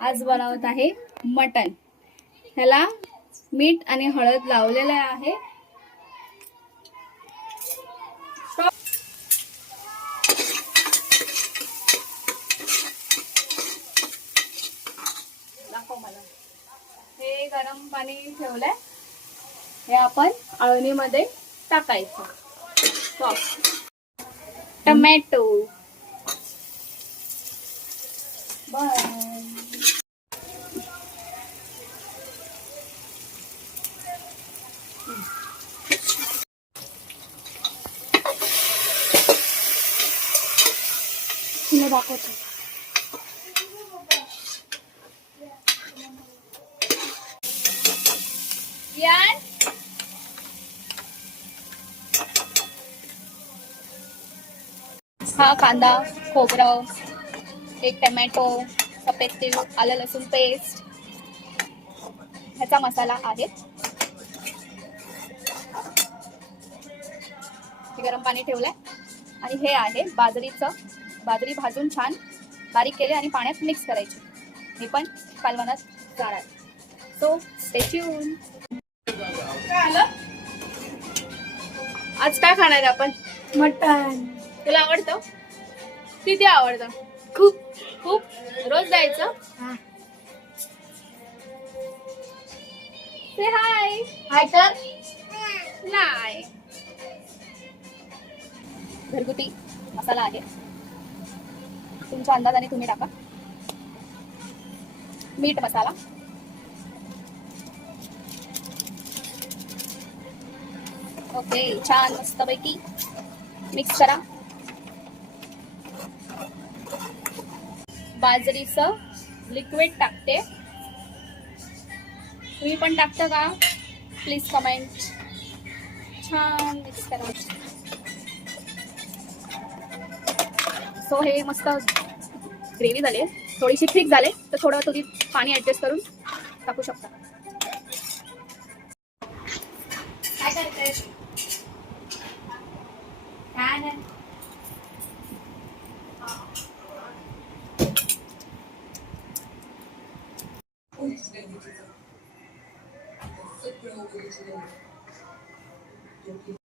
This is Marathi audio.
आज बनवत आहे मटण। ह्याला मीठ आणि हळद लावलेले आहे। दाखव मला। हे गरम पाणी ठेवलंय, हे आपण अळणीमध्ये टाकायचं। टोमॅटो तुला दाखवतो। हा कांदा, खोबरं, एक टोमॅटो, सफेद तीळ, आलं लसूण पेस्ट, ह्याचा मसाला आहे। गरम पाणी ठेवलंय आणि हे आहे बाजरी भाजून छान बारीक केले आणि पाण्यात मिक्स करायची। हे पण कालवणात जाणार। So stay tune. आज काय खाणार आहे आपण? मटण। तुला आवडतं? किती आवडतं? खूप खूप। रोज जायचं? से हाय। हाय तर नाही। घरगुती मसाला आहे, तुमच्या अंदाजाने तुम्ही टाका। मीठ मसाला, ओके, छान मस्तपैकी मिक्स करा। बाजरीचं लिक्विड टाकते, तुम्ही पण टाकता का? Please comment. छान मिक्स करा। सो हे मस्त ग्रेव्ही झाली, थोडीशी थिक झाले तर थोडं तुम्ही पाणी ऍडजस्ट करून टाकू शकता। काय करते? काय नाही।